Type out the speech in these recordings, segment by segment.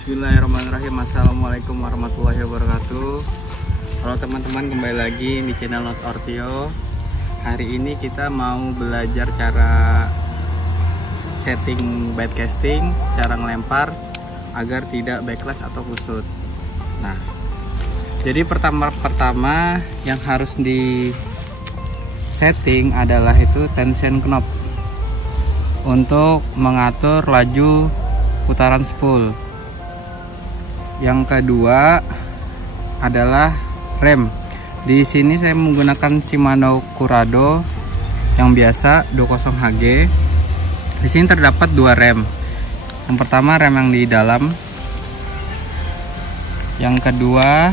Bismillahirrahmanirrahim. Assalamualaikum warahmatullahi wabarakatuh. Halo teman-teman, kembali lagi di channel Not Ortio. Hari ini kita mau belajar cara setting bait casting, cara ngelempar agar tidak backlash atau kusut. Nah, jadi pertama yang harus di setting adalah itu tension knob untuk mengatur laju putaran spool. Yang kedua adalah rem. Di sini saya menggunakan Shimano Curado yang biasa 20HG. Di sini terdapat dua rem. Yang pertama rem yang di dalam. Yang kedua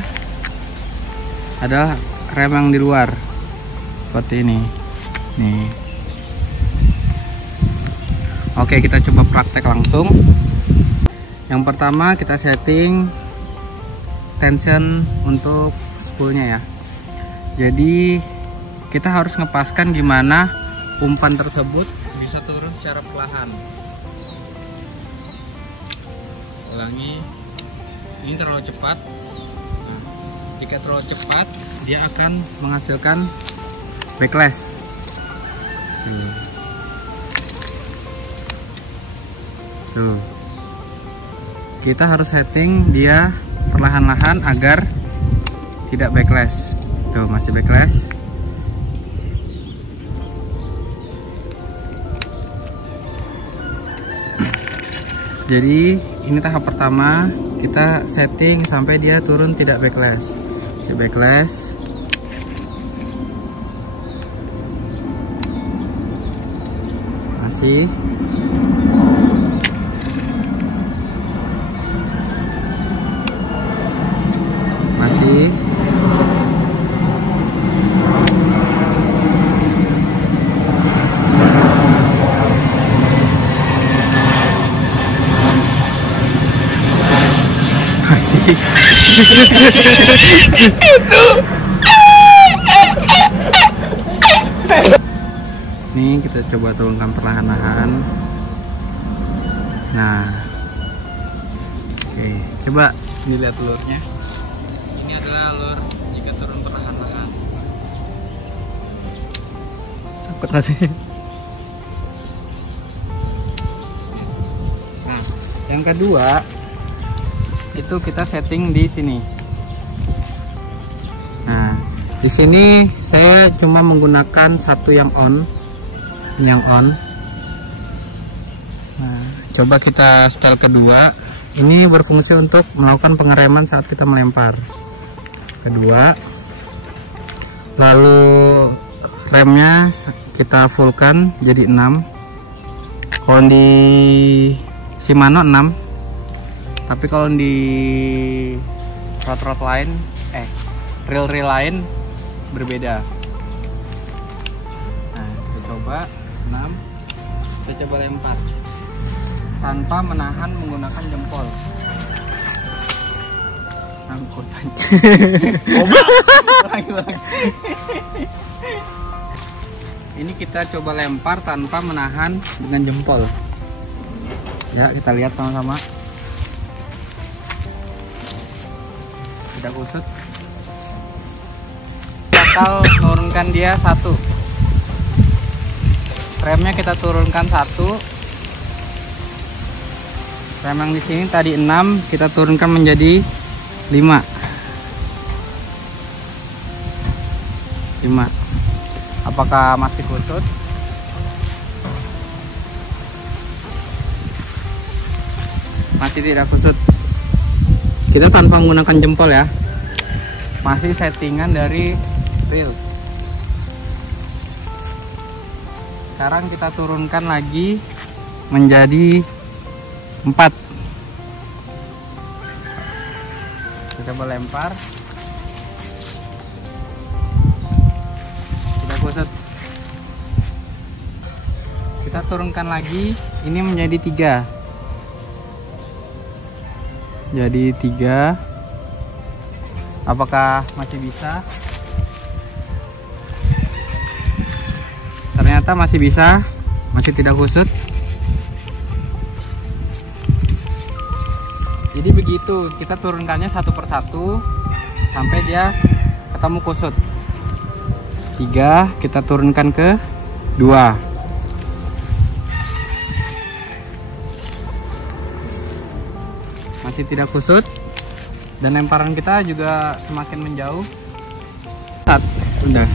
adalah rem yang di luar. Seperti ini. Nih. Oke, kita coba praktek langsung. Yang pertama kita setting tension untuk spoolnya ya. Jadi kita harus ngepaskan gimana umpan tersebut bisa turun secara perlahan. Ulangi, ini terlalu cepat. Nah, jika terlalu cepat dia akan menghasilkan backlash. Tuh. Kita harus setting dia perlahan-lahan agar tidak backlash. Tuh, masih backlash. Jadi ini tahap pertama, kita setting sampai dia turun tidak backlash. Masih backlash. Masih. Masih. Nih kita coba turunkan perlahan-lahan. Nah, oke, coba dilihat telurnya. Ini adalah alur jika turun perlahan-lahan. Sakit nggak sih? Nah, yang kedua itu kita setting di sini. Nah, di sini saya cuma menggunakan satu yang on, yang on. Nah, coba kita setel kedua. Ini berfungsi untuk melakukan pengereman saat kita melempar. Kedua, lalu remnya kita fullkan jadi 6. Kalau di Shimano 6, tapi kalau di rod lain, reel lain berbeda. Nah, kita coba 6, kita coba lempar tanpa menahan menggunakan jempol. Angkut ini kita coba lempar tanpa menahan dengan jempol ya, kita lihat sama-sama. Tidak kusut. Bakal turunkan dia satu, remnya kita turunkan satu. Rem yang di sini tadi 6, kita turunkan menjadi 5. Apakah masih kusut? Masih tidak kusut. Kita tanpa menggunakan jempol ya. Masih settingan dari reel. Sekarang kita turunkan lagi menjadi 4. Coba lempar. Tidak kusut. Kita turunkan lagi, ini menjadi 3. Jadi 3. Apakah masih bisa? Ternyata masih bisa, masih tidak kusut. Jadi begitu, kita turunkannya satu persatu sampai dia ketemu kusut. 3, kita turunkan ke 2. Masih tidak kusut, dan lemparan kita juga semakin menjauh. Udah.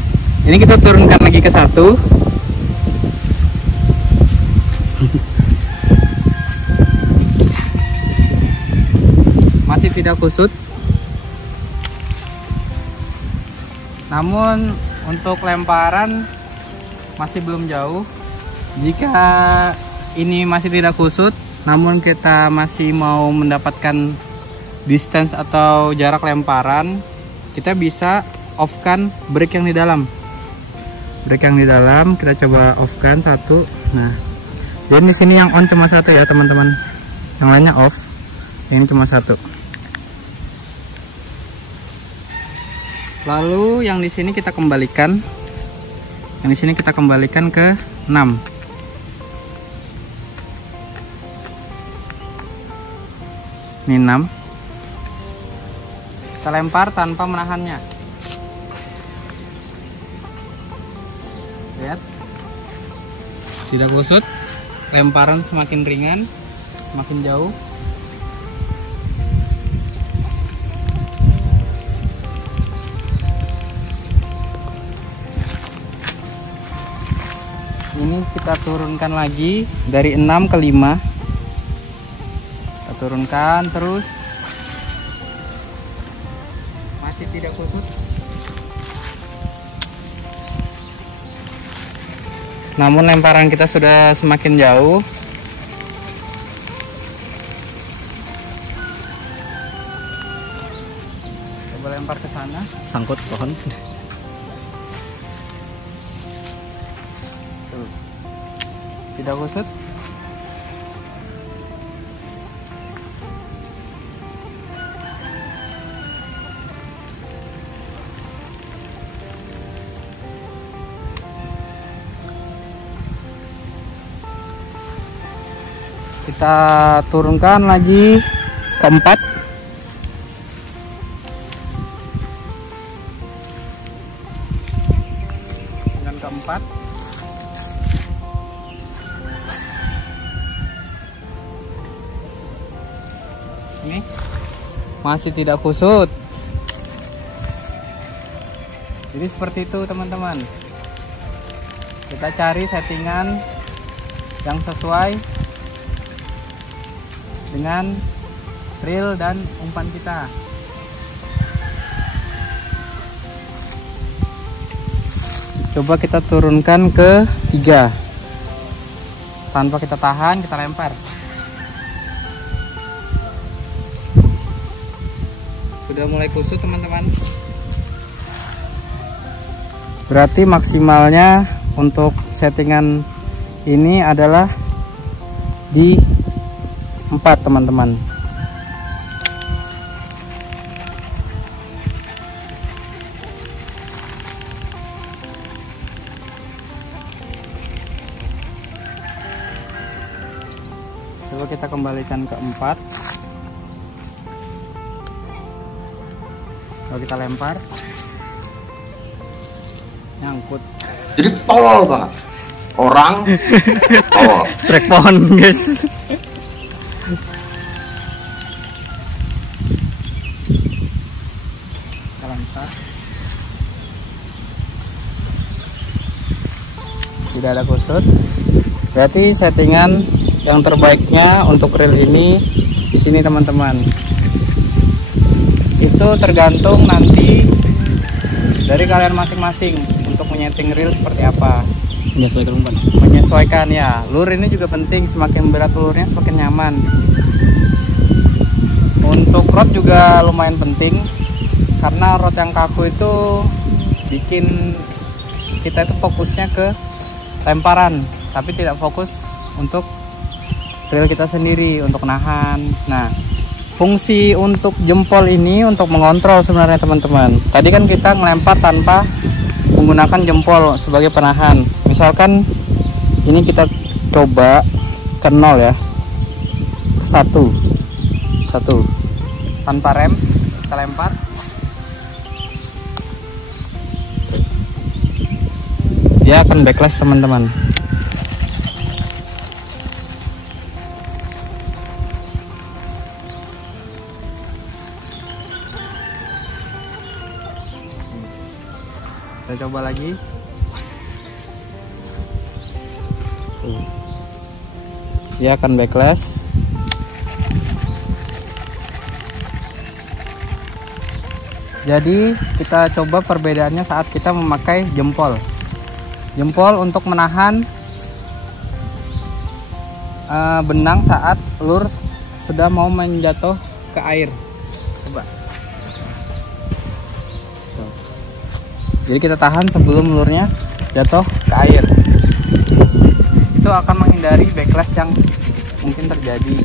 Ini kita turunkan lagi ke 1. Masih tidak kusut. Namun untuk lemparan masih belum jauh. Jika ini masih tidak kusut, namun kita masih mau mendapatkan distance atau jarak lemparan, kita bisa off-kan brake yang di dalam. Brake yang di dalam kita coba off-kan 1. Nah, dan di sini yang on cuma 1 ya teman-teman. Yang lainnya off. Ini cuma 1. Lalu yang di sini kita kembalikan. Yang di sini kita kembalikan ke 6. Ini 6. Kita lempar tanpa menahannya. Lihat. Tidak kusut. Lemparan semakin ringan, semakin jauh. Ini kita turunkan lagi dari 6 ke 5. Kita turunkan terus. Masih tidak kusut. Namun lemparan kita sudah semakin jauh. Coba lempar ke sana, sangkut pohon. Tidak kusut. Kita turunkan lagi ke 4. Dengan ke 4. Ini masih tidak kusut. Jadi seperti itu teman-teman. Kita cari settingan yang sesuai dengan reel dan umpan kita. Coba kita turunkan ke 3. Tanpa kita tahan, kita lempar. Sudah mulai kusut teman-teman. Berarti maksimalnya untuk settingan ini adalah di 4 teman-teman. Coba kita kembalikan ke 4. Kalau kita lempar, nyangkut. Jadi tolol banget. Orang tolol. Strike pohon guys. Kita lempar. Tidak ada kusut. Berarti settingan yang terbaiknya untuk reel ini di sini teman-teman. Itu tergantung nanti dari kalian masing-masing untuk menyeting reel seperti apa. Menyesuaikan umpan. Menyesuaikan ya. Lure ini juga penting, semakin berat lurnya semakin nyaman. Untuk rod juga lumayan penting karena rod yang kaku itu bikin kita itu fokusnya ke lemparan, tapi tidak fokus untuk reel kita sendiri untuk nahan. Nah, fungsi untuk jempol ini untuk mengontrol sebenarnya teman-teman. Tadi kan kita ngelempar tanpa menggunakan jempol sebagai penahan. Misalkan ini kita coba ke 0 ya, ke 1 Satu. Tanpa rem kita lempar. Dia akan backlash teman-teman. Kita coba lagi. Dia akan backlash. Jadi kita coba perbedaannya saat kita memakai jempol. Jempol untuk menahan benang saat lur sudah mau menjatuh ke air. Coba. Jadi kita tahan sebelum lurnya jatuh ke air. Itu akan menghindari backlash yang mungkin terjadi.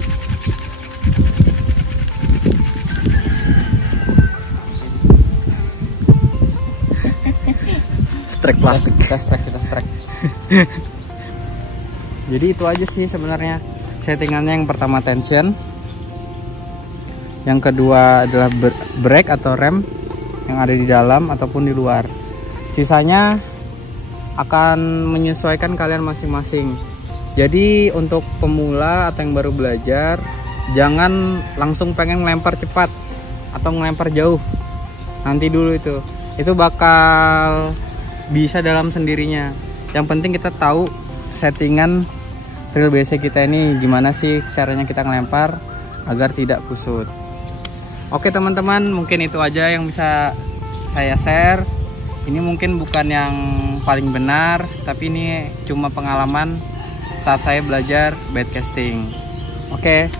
Strike plastik. Kita strike. Jadi itu aja sih sebenarnya settingannya. Yang pertama tension, yang kedua adalah brake atau rem yang ada di dalam ataupun di luar. Sisanya akan menyesuaikan kalian masing-masing. Jadi untuk pemula atau yang baru belajar, jangan langsung pengen ngelempar cepat atau ngelempar jauh. Nanti dulu itu bakal bisa dalam sendirinya. Yang penting kita tahu settingan reel BC kita ini gimana sih caranya kita ngelempar agar tidak kusut. Oke teman-teman, mungkin itu aja yang bisa saya share. Ini mungkin bukan yang paling benar, tapi ini cuma pengalaman saat saya belajar baitcasting. Oke.